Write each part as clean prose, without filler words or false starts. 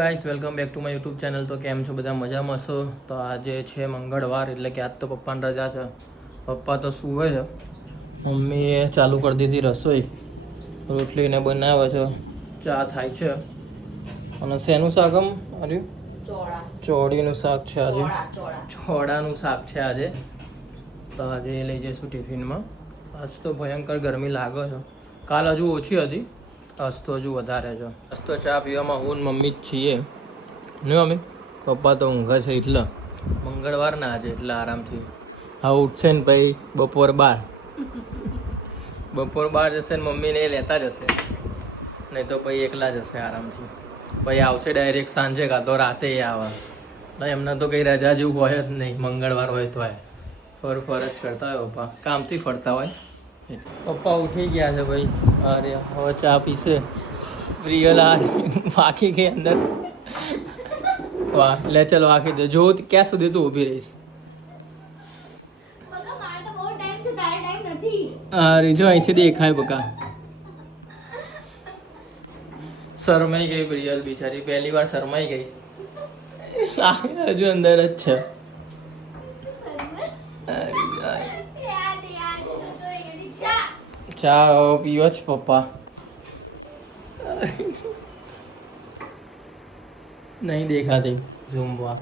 Guys welcome back to my YouTube channel. તો કેમ છો બધા? મજામાં છો? તો આજે છે મંગળવાર એટલે કે આજ તો પપ્પાની રજા છે. પપ્પા તો સૂવે છે. મમ્મીએ ચાલુ કરી દીધી રસોઈ. રોટલીને બનાવે છે, ચા થાય છે. અને શેનું શાક આવ્યું? ચોળીનું શાક છે આજે. ચોળાનું શાક છે આજે. તો આજે લઈ જઈશું ટિફિનમાં. આજ તો ભયંકર ગરમી લાગે છે. કાલ હજુ ઓછી હતી, આજ તો હજુ વધારે છે. આજ તો ચા પીવામાં હું ને મમ્મી જ છીએ ને. મમ્મી પપ્પા તો ઊંઘે છે એટલે મંગળવાર ના આજે એટલે આરામથી. હા ઉઠશે ને પછી બપોર 12 જશે ને મમ્મીને એ લેતા જશે, નહીં તો પછી એકલા જશે આરામથી. પછી આવશે ડાયરેક્ટ સાંજે, કાં તો રાતે આવે. એમને તો કંઈ રજા જેવું હોય જ નહીં. મંગળવાર હોય તો ફર જ કરતા હોય પપ્પા, કામથી ફરતા હોય. પપ્પા ઉઠી ગયા છે ભાઈ. અરે હવે ચા પીશે. પ્રિયલ વાકી ગઈ અંદર. વાહ લે ચલો વાકી દે. જો ક્યાં સુધી તું ઊભી રહીશ? અરે જો અહીંથી દેખાય બકા. શરમાઈ ગઈ પ્રિયલ બિચારી, પહેલી વાર શરમાઈ ગઈ. હજુ અંદર જ છે. ચા પીવો જ પપ્પા? નહીં દેખાતી. ઝૂમવા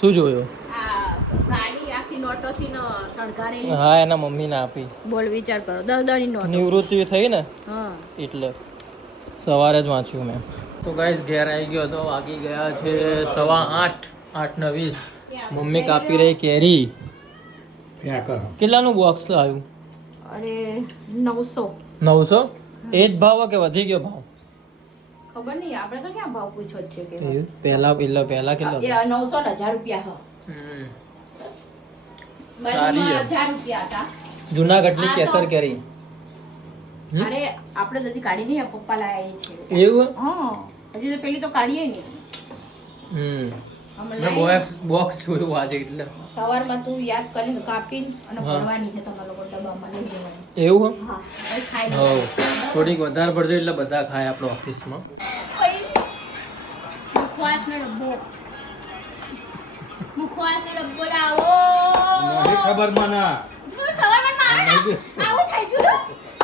શું જોયું? હા એના મમ્મીને આપી. બોલ વિચાર કરો, 10 ની નોટ. નિવૃત્તિ થઈ ને હા એટલે સવારે જ વાંચ્યું મેં. તો ગાઈસ ઘેર આવી ગયો તો વાગી ગયા છે 8:15, 8:20. મમ્મી કાપી રહી કેરી. કેટલાનું બોક્સ આવ્યું? અરે 900. 900? એ જ ભાવ કે વધી ગયો ભાવ? ખબર નહીં, આપણે તો ક્યાં ભાવ પૂછ્યો છે કે પહેલા કેટલો? 900 1000 રૂપિયા હમ સારી 1000 રૂપિયા હતા. જુનાગઢની કેસર કેરી. અરે આપણે હજી કાઢી નહીં, પપ્પા લાયા છે. એવું? હા હજી તો પેલી તો કાઢીએ નહીં. મેં બોક્સ જોયું આજે એટલે. સવારમાં તું યાદ કરીને કાપીને અને ભરવાની છે તમારા લોકો ડબ્બામાં લઈ જવાની. એવું? હા પછી ખાઈ હો થોડીક વધારે પડશે એટલે બધા ખાય આપણો ઓફિસમાં. મુખવાસનો ડબ્બો લાવો. મને ખબર મને. તું સવારમાં મારે આવું થઈ ગયું.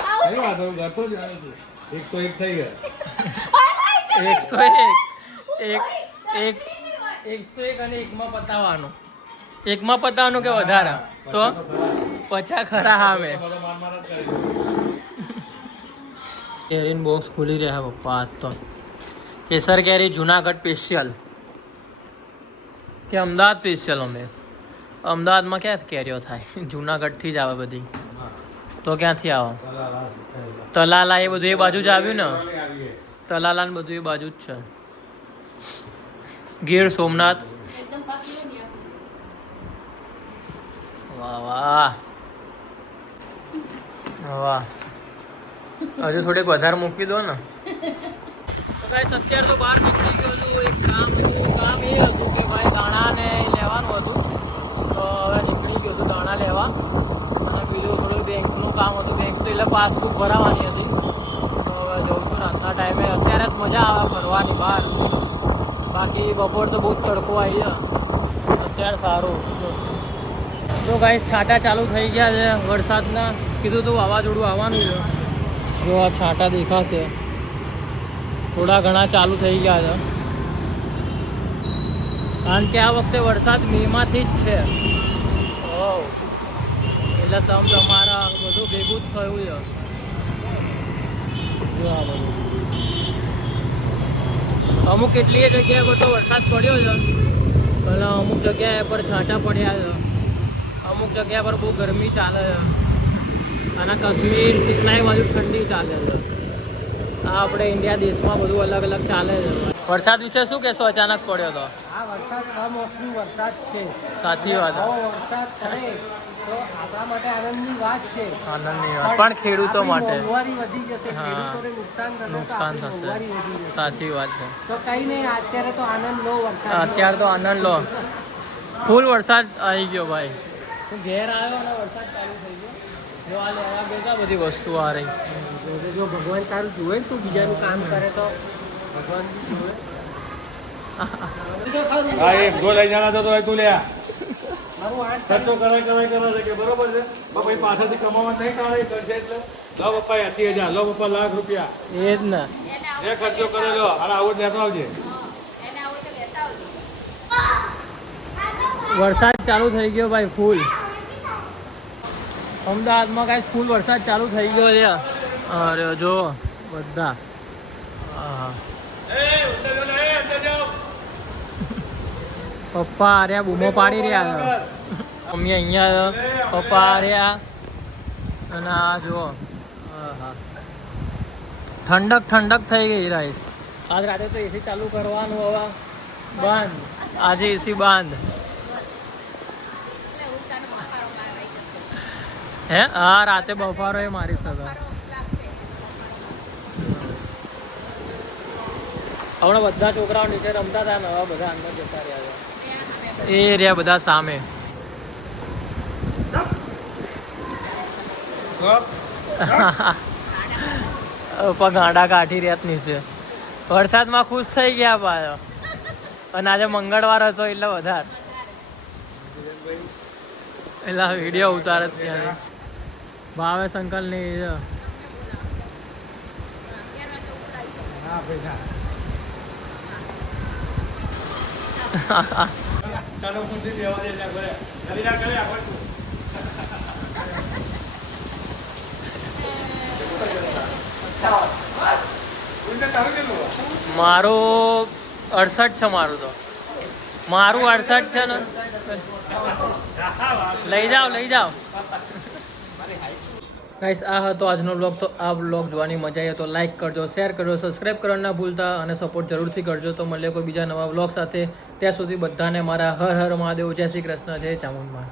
આવું કઈ વાત હું કરતો જ આવ્યો છું. 101 થઈ ગયા. 101 અને એકમાં પતાવવાનું. એકમાં પતાવવાનું કે વધારે? તો 50 ખરા. હા મેં કેરીન બોક્સ ખુલી રહ્યા પપ્પા આજ તો. કેસર કેરી જુનાગઢ સ્પેશિયલ કે અમદાવાદ સ્પેશિયલ? અમે અમદાવાદમાં ક્યાં કેરીઓ થાય? જુનાગઢથી જ આવે બધી. તો ક્યાંથી આવે? તલાલા એ બધું એ બાજુ જ આવ્યું ને. તલાલા ને બધું એ બાજુ જ છે. ગીર સોમનાથ. વાહ વાહ વાહ. હજુ થોડીક વધારે મૂકી દો ને. તો ગાઈસ અત્યારે તો બહાર નીકળી ગયો છું. એક કામ એ હતું કે ભાઈ દાણાને લેવાનું હતું. તો હવે નીકળી ગયો હતું દાણા લેવા. અને બીજું થોડું બેંકનું કામ હતું. બેંક તો એટલે પાસબુક ભરાવાની હતી. તો હવે જઉં છું રાતના ટાઈમે. અત્યારે જ મજા આવે ફરવાની બહાર. બાકી બપોર તો બહુ જ તડકો આવી છે. અત્યારે સારું. તો ગાઈસ છાંટા ચાલુ થઈ ગયા છે વરસાદના. કીધું તું વાવાઝોડું આવવાનું છે. જો આ છાંટા દેખાશે, થોડા ઘણા ચાલુ થઈ ગયા છે. કારણ કે આ વખતે વરસાદ મેમાંથી જ છે. એટલે તમારા બધું ભેગું જ થયું છે. જો આ બધું અમુક કેટલીય જગ્યાએ પર તો વરસાદ પડ્યો છે, અને અમુક જગ્યાએ પર છાંટા પડ્યા છે. અમુક જગ્યા પર બહુ ગરમી ચાલે છે. અને કાશ્મીર કેટલાય બાજુ ઠંડી ચાલે છે. આ આપણે ઇન્ડિયા દેશમાં બધું અલગ અલગ ચાલે છે. વરસાદ વિશે શું કહેશો? અચાનક પડ્યો તો. આ વરસાદ કમોસમી વરસાદ છે. સાચી વાત. વરસાદ પડે તો આપણા માટે આનંદની વાત છે. આનંદની વાત પણ ખેડૂતો માટે મોંઘવારી વધી જશે. હા. ખેડૂતોને નુકસાન તો થશે. મોંઘવારી વધી જશે. સાચી વાત છે. તો કઈ નહીં, અત્યારે તો આનંદ લો વરસાદ. અત્યારે તો આનંદ લો. ફૂલ વરસાદ આવી ગયો ભાઈ. હું ઘેર આવ્યો અને વરસાદ ચાલુ થઈ ગયો. જો આ લેવા ગયા બધી વસ્તુઓ આ રહી. જો ભગવાન તારું જુએ ને તું બીજાનું કામ કરે તો ભગવાન જોવે. હા એક જો લઈ જાના તો તું લે મારું આઠ ખર્ચો કરાય કરે છે કે બરોબર છે પણ પછી પાછળથી કમાવા નહીં કાઢે કરશે એટલે લો પપ્પા 80,000 લો પપ્પા લાખ રૂપિયા એ જ ને એ ખર્ચો કરેલો અને આવું જ લેતો આવજે એને આવો તો લેતા આવજો. વરસાદ ચાલુ થઈ ગયો ભાઈ ફૂલ અમદાવાદમાં કાંઈ ફૂલ વરસાદ ચાલુ થઈ ગયો છે અરે જો બધા આહા. પપ્પા આર્યા બૂમો પાડી રહ્યા છે મમ્મી અહીંયા છે, પપ્પા આર્યા અને આ જુઓ આહા. ઠંડક ઠંડક થઈ ગઈ રાઈસ આજ રાતે તો એસી ચાલુ કરવાનું હવે બંધ આજે એસી બંધ હે હા રાતે બફારો એ મારી શકે હમણાં બધા છોકરાઓ નીચે રમતા હતા ને હવે બધા અંદર જતા રહ્યા છે એ રહ્યા બધા સામે ગાંડા કાઢી રહ્યા જ નીચે વરસાદમાં ખુશ થઈ ગયા પાછો અને આજે મંગળવાર હતો એટલે વધારે એટલે વિડીયો ઉતારે જ ત્યાંથી ભાવેશ અંકલ ની ચાલો સુધી દેવા દે એટલે ઘરે કરી ના કરે આગળ તું મારું 68 છે મારું તો મારું 68 છે ને લઈ જાઓ ગાઈસ આ હતો આજનો બ્લોગ તો આ બ્લોગ જોવાની મજા આવી તો લાઈક કરજો શેર કરજો સબસ્ક્રાઈબ કરવાનું ના ભૂલતા અને સપોર્ટ જરૂરથી કરજો તો મળીએ કોઈ બીજા નવા બ્લોગ સાથે ત્યાં સુધી બધાને મારા હર હર મહાદેવ જય શ્રી કૃષ્ણ જય ચામુંડમાં